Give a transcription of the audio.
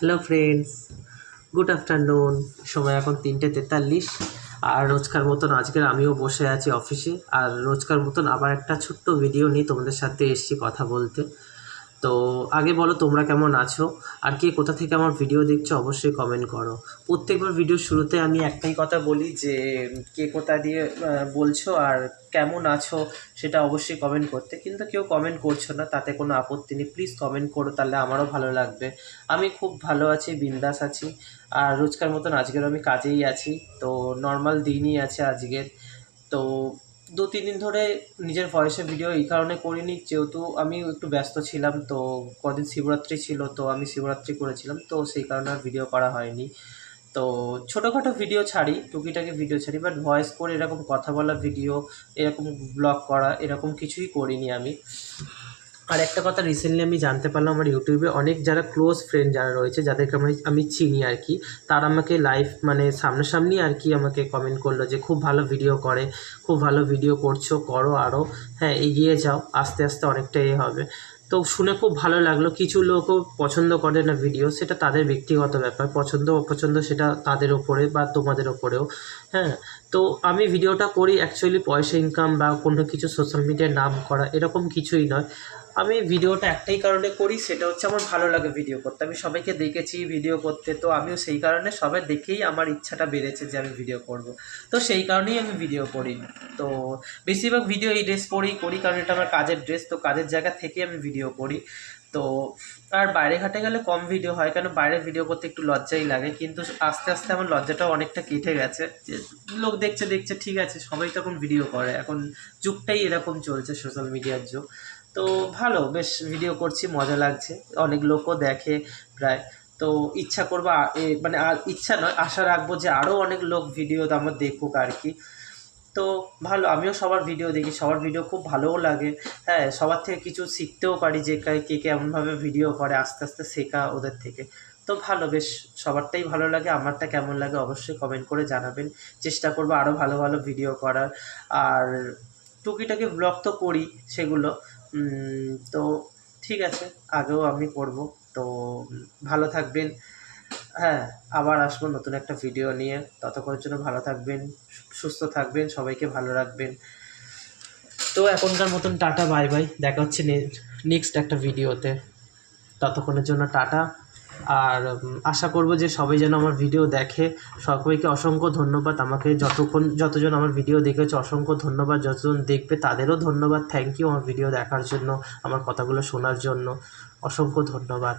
Hello friends, good afternoon. সময় এখন 3:43। আর রোজকার মতন আজকের আমিও বসে আছি অফিসে। আর রোজকার মতন আবার একটা ছোট্ট ভিডিও নিয়ে তোমাদের সাথে এসেছি কথা বলতে। তো আগে বলো তোমরা কেমন আছো, আর কে কোথা থেকে আমার ভিডিও দেখছো অবশ্যই কমেন্ট করো। প্রত্যেকবার ভিডিওর শুরুতে আমি একটাই কথা বলি যে কে কোথা দিয়ে বলছো আর কেমন আছো সেটা অবশ্যই কমেন্ট করতে, কিন্তু কেউ কমেন্ট করছো না, তাতে কোনো আপত্তি নেই। প্লিজ কমেন্ট করো, তাহলে আমারও ভালো লাগবে। আমি খুব ভালো আছি, বিন্দাস আছি। আর রোজকার মতন আজকের আমি কাজেই আছি। তো নর্মাল দিনই আছে আজকের। তো 2-3 দিন ধরে নিজের ভয়েসে ভিডিও এই কারণে করিনি, যেহেতু আমি একটু ব্যস্ত ছিলাম। তো কদিন শিবরাত্রি ছিল, তো আমি শিবরাত্রি করেছিলাম, তো সেই কারণে আর ভিডিও করা হয়নি। তো ছোটোখাটো ভিডিও ছাড়ি, টুকিটাকি ভিডিও ছাড়ি, বাট ভয়েস করে এরকম কথা বলা ভিডিও, এরকম ব্লগ করা, এরকম কিছুই করিনি আমি। আর একটা কথা রিসেন্টলি আমি জানতে পারলাম, আমার ইউটিউবে অনেক যারা ক্লোজ ফ্রেন্ড যারা রয়েছে, যাদেরকে আমি চিনি আর কি, তারা আমাকে লাইভ মানে সামনাসামনি আর কি আমাকে কমেন্ট করলো যে খুব ভালো ভিডিও করে, খুব ভালো ভিডিও করছো, করো আরও, হ্যাঁ এগিয়ে যাও, আস্তে আস্তে অনেকটা হবে। তো শুনে খুব ভালো লাগলো। কিছু লোকও পছন্দ করে না ভিডিও, সেটা তাদের ব্যক্তিগত ব্যাপার, পছন্দ অপছন্দ সেটা তাদের ওপরে বা তোমাদের ওপরেও। হ্যাঁ, তো আমি ভিডিওটা করি অ্যাকচুয়ালি পয়সা ইনকাম বা কোনো কিছু সোশ্যাল মিডিয়ায় নাম করা এরকম কিছুই নয়। আমি ভিডিওটা একটাই কারণে করি, সেটা হচ্ছে আমার ভালো লাগে ভিডিও করতে। আমি সবাইকে দেখেছি ভিডিও করতে, তো আমিও সেই কারণে সবাই দেখেই আমার ইচ্ছাটা বেড়েছে যে আমি ভিডিও করব। তো সেই কারণেই আমি ভিডিও করি। তো বেশিরভাগ ভিডিও এই ড্রেস পরেই করি, কারণ এটা আমার কাজের ড্রেস, তো কাজের জায়গা থেকে আমি ভিডিও করি। তো আর বাইরে ঘাটে গেলে কম ভিডিও হয়, কারণ বাইরে ভিডিও করতে একটু লজ্জাই লাগে, কিন্তু আস্তে আস্তে আমার লজ্জাটাও অনেকটা কেটে গেছে। যে লোক দেখছে দেখছে ঠিক আছে, সবাই তখন ভিডিও করে, এখন যুগটাই এরকম চলছে, সোশ্যাল মিডিয়ার যুগ। তো ভালো, বেশ ভিডিও করছি, মজা লাগছে, অনেক লোকও দেখে প্রায়। তো ইচ্ছা করবো মানে আর ইচ্ছা নয়, আশা রাখবো যে আরও অনেক লোক ভিডিও আমার দেখুক আর কি। তো ভালো, আমিও সবার ভিডিও দেখি, সবার ভিডিও খুব ভালোও লাগে। হ্যাঁ, সবার থেকে কিছু শিখতেও পারি, যে কে কেমনভাবে ভিডিও করে, আস্তে আস্তে শেখা ওদের থেকে। তো ভালো, বেশ সবারটাই ভালো লাগে। আমারটা কেমন লাগে অবশ্যই কমেন্ট করে জানাবেন। চেষ্টা করবো আরও ভালো ভালো ভিডিও করার। আর টুকিটাকি ব্লগ তো করি সেগুলো। তো ঠিক আছে, আগেও আমি করব। তো ভালো থাকবেন। হ্যাঁ, আবার আসবো নতুন একটা ভিডিও নিয়ে। ততক্ষণের জন্য ভালো থাকবেন, সুস্থ থাকবেন, সবাইকে ভালো রাখবেন। তো এখনকার মতন টাটা, বাই বাই, দেখা হচ্ছে নেক্সট একটা ভিডিওতে। ততক্ষণের জন্য টাটা। আর আশা করব যে সবাই যেন আমার ভিডিও দেখে। সবাইকে অসংখ্য ধন্যবাদ, আমাকে যতজন আমার ভিডিও দেখেছে অসংখ্য ধন্যবাদ, যতজন দেখবে তাদেরও ধন্যবাদ। থ্যাংক ইউ আমার ভিডিও দেখার জন্য, আমার কথাগুলো শোনার জন্য অসংখ্য ধন্যবাদ।